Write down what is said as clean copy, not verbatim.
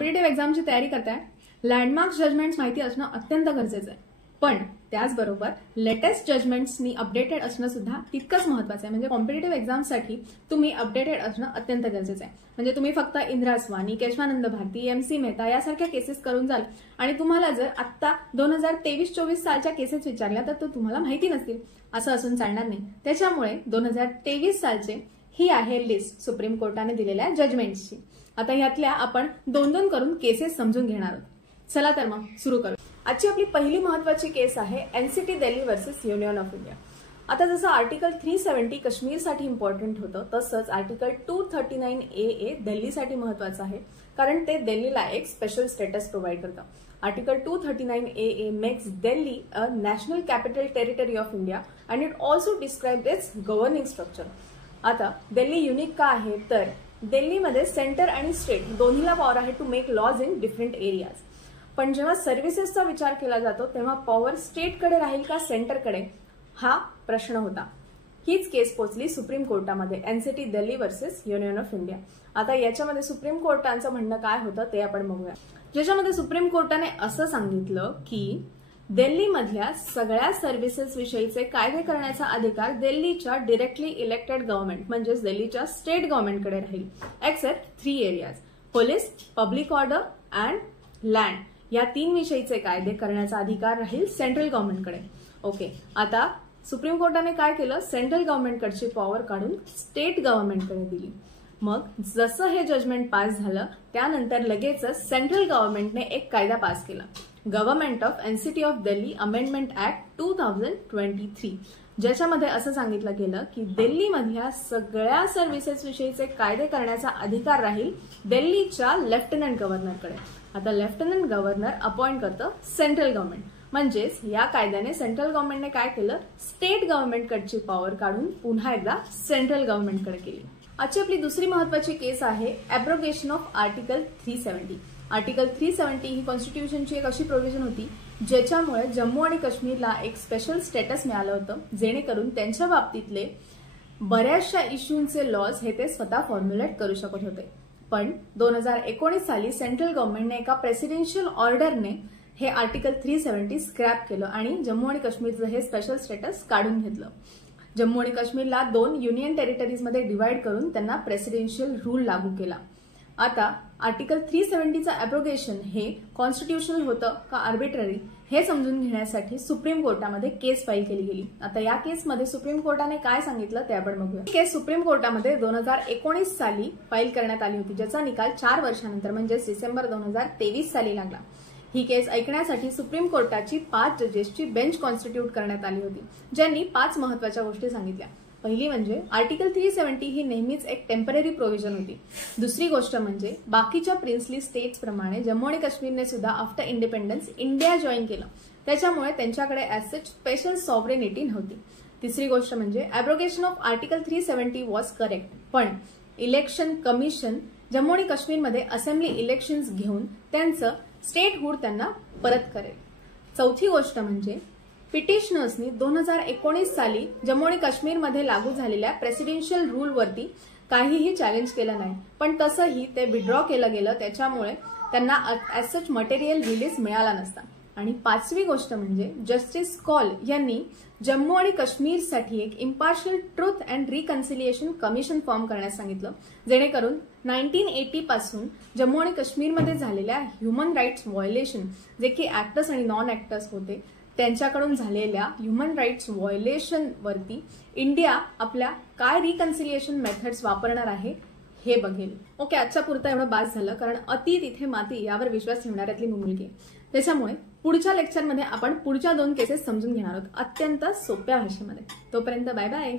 Competitive एक्झामची तयारी करताय, landmark judgements माहिती असणं अत्यंत गरजेचं आहे. पण त्याचबरोबर लेटेस्ट जजमेंट्सनी अपडेटेड असणं सुद्धा तितकंच महत्त्वाचं आहे. म्हणजे कॉम्पिटिटिव्ह एक्झामसाठी तुम्ही अपडेटेड असणं अत्यंत गरजेचं आहे. म्हणजे तुम्ही फक्त इंदिरा स्वानी, केशवानंद भारती, MC मेहता यासारख्या केसेस करून जाल आणि तुम्हाला जर आत्ता 2023-24 सालच्या केसेस विचारल्या तर तुम्हाला माहिती नसतील, असं असून चालणार नाही. त्याच्यामुळे 2023 सालचे ही आहे लिस्ट सुप्रीम कोर्टाने दिलेल्या जजमेंट्सची. आता यातल्या आपण दोन करून केसेस समजून घेणार आहोत. चला तर मग सुरू करू. आजची आपली पहिली महत्वाची केस आहे NCT Delhi versus union of India. आता जसं आर्टिकल 370 काश्मीरसाठी इम्पॉर्टंट होतं, तसंच आर्टिकल 239AA दिल्लीसाठी महत्वाचं आहे, कारण ते दिल्लीला एक स्पेशल स्टेटस प्रोव्हाइड करतं. Article 239AA makes Delhi a national capital territory of India and it also describe it's governing structure. आता दिल्ली युनिक का आहे, तर दिल्लीमध्ये सेंटर आणि स्टेट दोन्हीला पॉवर आहे to make laws in different areas. पण जेव्हा सर्व्हिसेसचा विचार केला जातो तेव्हा पॉवर स्टेटकडे राहील का सेंटरकडे, हा प्रश्न होता. हीच केस पोहोचली सुप्रीम कोर्टामध्ये, NCT Delhi versus union of India. आता याच्यामध्ये सुप्रीम कोर्टाचं म्हणणं काय होतं ते आपण बघूया. ज्याच्यामध्ये सुप्रीम कोर्टाने असं सांगितलं की दिल्लीमधल्या सगळ्या सर्व्हिसेस विषयीचे कायदे करण्याचा अधिकार दिल्लीच्या डिरेक्टली इलेक्टेड गव्हर्नमेंट म्हणजेच दिल्लीच्या स्टेट गव्हर्नमेंटकडे राहील, except 3 areas: police, public order and land. या 3 विषयीचे कायदे करण्याचा अधिकार राहील सेंट्रल गव्हर्नमेंटकडे. ओके, आता सुप्रीम कोर्टाने काय केलं, सेंट्रल गव्हर्नमेंटकडची पॉवर काढून स्टेट गव्हर्नमेंटकडे दिली. मग जसं हे जजमेंट पास झालं त्यानंतर लगेचच सेंट्रल गव्हर्नमेंटने एक कायदा पास केला, government of NCT of Delhi amendment act 2023, ज्याच्यामध्ये असं सांगितलं गेलं की दिल्लीमधल्या सगळ्या सर्व्हिसेस विषयीचे कायदे करण्याचा अधिकार राहील दिल्लीच्या लेफ्टनंट गव्हर्नरकडे. आता लेफ्टनंट गव्हर्नर अपॉइंट करतं सेंट्रल गव्हर्नमेंट. म्हणजेच या कायद्याने सेंट्रल गव्हर्नमेंटने काय केलं, स्टेट गव्हर्नमेंटकडची पॉवर काढून पुन्हा एकदा सेंट्रल गव्हर्नमेंटकडे केली. आजची आपली दुसरी महत्वाची केस आहे ॲब्रोगेशन ऑफ आर्टिकल 370. आर्टिकल 370 ही कॉन्स्टिट्यूशनची एक अशी प्रोव्हिजन होती ज्याच्यामुळे जम्मू आणि काश्मीरला एक स्पेशल स्टेटस मिळालं होतं, जेणेकरून त्यांच्या बाबतीतले बऱ्याचशा इश्यूंचे लॉज हे ते स्वतः फॉर्म्युलेट करू शकत होते. पण 2019 साली सेंट्रल गव्हर्नमेंटने एका प्रेसिडेन्शियल ऑर्डरने हे आर्टिकल 370 स्क्रॅप केलं आणि जम्मू आणि काश्मीरचं हे स्पेशल स्टेटस काढून घेतलं. जम्मू आणि काश्मीरला 2 युनियन टेरिटरीजमध्ये डिवाइड करून त्यांना प्रेसिडेन्शियल रूल लागू केला. आता आर्टिकल 370चं ॲब्रोगेशन हे कॉन्स्टिट्युशनल होतं का आर्बिट्ररी हे समजून घेण्यासाठी सुप्रीम कोर्टामध्ये केस फाईल केली गेली. आता या केसमध्ये सुप्रीम कोर्टाने काय सांगितलं ते आपण बघूया. ही केस सुप्रीम कोर्टामध्ये 2019 साली फाईल करण्यात आली होती, ज्याचा निकाल 4 वर्षानंतर म्हणजे डिसेंबर 2023 साली लागला. ही केस ऐकण्यासाठी सुप्रीम कोर्टाची 5 जजेसची बेंच कॉन्स्टिट्यूट करण्यात आली होती, ज्यांनी 5 महत्वाच्या गोष्टी सांगितल्या. पहिली म्हणजे आर्टिकल 370 ही नेहमीच एक टेम्पररी प्रोव्हिजन होती. दुसरी गोष्ट म्हणजे बाकीच्या प्रिन्सली स्टेट्स प्रमाणे जम्मू आणि काश्मीरने सुद्धा आफ्टर इंडिपेंडन्स इंडिया जॉईन केलं, त्याच्यामुळे त्यांच्याकडे ऍज सच स्पेशल सॉव्हरेनिटी नव्हती. तिसरी गोष्ट म्हणजे ॲब्रोगेशन ऑफ आर्टिकल 370 वॉज करेक्ट, पण इलेक्शन कमिशन जम्मू आणि काश्मीरमध्ये असेंब्ली इलेक्शन्स घेऊन त्यांचं स्टेटहुड त्यांना परत करेल. चौथी गोष्ट म्हणजे पिटिशनर्सनी 2019 साली जम्मू आणि काश्मीरमध्ये लागू झालेल्या प्रेसिडेन्शियल रूलवरती काहीही चॅलेंज केलं नाही, पण तसंही ते विड्रॉ केलं गेलं, त्याच्यामुळे त्यांना ऍज सच मटेरियल रिलीज मिळाला नसता. आणि 5वी गोष्ट म्हणजे जस्टिस कौल यांनी जम्मू आणि काश्मीरसाठी एक impartial truth and reconciliation commission form करण्यास सांगितलं, जेणेकरून 1980 पासून जम्मू आणि काश्मीरमध्ये झालेल्या ह्युमन राईट्स व्हायोलेशन, जे की ऍक्टर्स आणि नॉन ऍक्टर्स होते, त्यांच्याकडून झालेल्या ह्युमन राईट्स व्हायोलेशन वरती इंडिया आपल्या काय रिकन्सिलिएशन मेथड्स वापरणार आहे हे बघेल. ओके, आजच्या पुरता एवढं बास झालं, कारण अति तिथे माती यावर विश्वास ठेवणाऱ्यातली मुलगी. त्याच्यामुळे पुढच्या लेक्चरमध्ये आपण पुढच्या 2 केसेस समजून घेणार आहोत अत्यंत सोप्या भाषेमध्ये. तोपर्यंत बाय बाय.